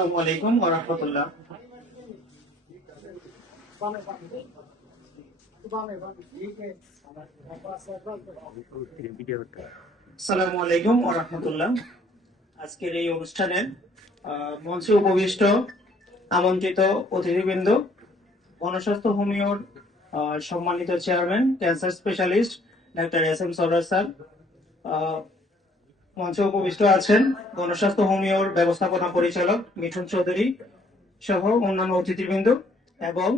আসসালামু আলাইকুম ওয়া রাহমাতুল্লাহ। আসসালামু আলাইকুম ওয়া রাহমাতুল্লাহ। আজকের এই অনুষ্ঠানের মঞ্চে উপবিষ্ট আমন্ত্রিত অতিথিবৃন্দ, গণস্বাস্থ্য হোমিওর সম্মানিত চেয়ারম্যান ক্যান্সার স্পেশালিস্ট ডাক্তার এস এম সরওয়ার স্যার, আহ, মঞ্চে উপবিষ্ট আছেন গণস্বাস্থ্য হোমিওর ব্যবস্থাপনা পরিচালক মিঠুন চৌধুরী সহ অন্যান্য অতিথিবৃন্দ এবং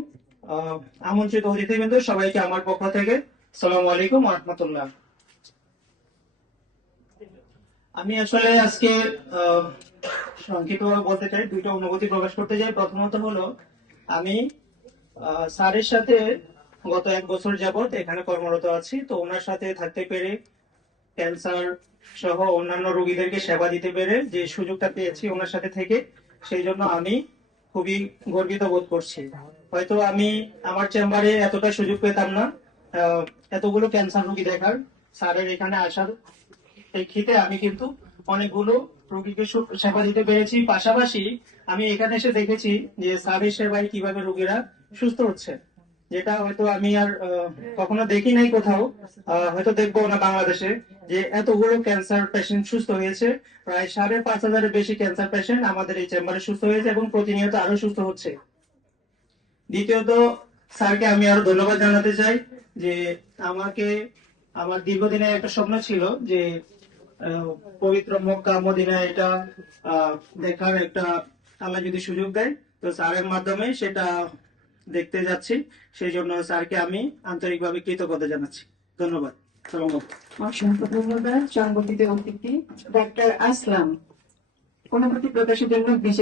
আমন্ত্রিত অতিথিবৃন্দ, সবাইকে আমার পক্ষ থেকে আসসালামু আলাইকুম ওয়া রাহমাতুল্লাহ। আমি আসলে আজকে সংক্ষিপ্তভাবে বলতে চাই, দুইটা অনুভূতি প্রকাশ করতে চাই। প্রথমত হলো, আমি স্যারের সাথে গত 1 বছর যাবত এখানে কর্মরত আছি। তো ওনার সাথে থাকতে পেরে, ক্যান্সার সহ অন্যান্য রোগীদেরকে সেবা দিতে পেরে যে সুযোগটা পেয়েছি ওনার সাথে থেকে, সেই জন্য আমি খুবই গর্বিত বোধ করছি। হয়তো আমি আমার চেম্বারে এতটা সুযোগ পেতাম না এতগুলো ক্যান্সার রোগী দেখার। স্যারের এখানে আসার প্রেক্ষিতে আমি কিন্তু অনেকগুলো রোগীকে সেবা দিতে পেরেছি। পাশাপাশি আমি এখানে এসে দেখেছি যে স্যারের সেবায় কিভাবে রোগীরা সুস্থ হচ্ছে, যেটা হয়তো আমি আর কখনো দেখি নাই কোথাও, হয়তো দেখবো না বাংলাদেশে, যে এতগুলো ক্যান্সার পেশেন্ট সুস্থ হয়েছে। প্রায় 5,500-এর বেশি ক্যান্সার পেশেন্ট আমাদের এই চেম্বারে সুস্থ হয়েছে এবং প্রতিনিয়ত আরো সুস্থ হচ্ছে। দ্বিতীয়ত, স্যারকে আমি আরো ধন্যবাদ জানাতে চাই যে আমাকে, আমার দীর্ঘদিনের একটা স্বপ্ন ছিল যে পবিত্র মক্কা মদিনা এটা দেখার একটা, আল্লাহ যদি সুযোগ দেয় তো স্যারের মাধ্যমে সেটা দেখতে যাচ্ছি। সেই জন্য স্যারকে আমি আন্তরিকভাবে কৃতজ্ঞতা জানাচ্ছি। ধন্যবাদ। অসংখ্য ধন্যবাদ। সংগঠিত অতিথি ডাক্তার আসলাম অনুভূতি প্রকাশের জন্য বিশেষ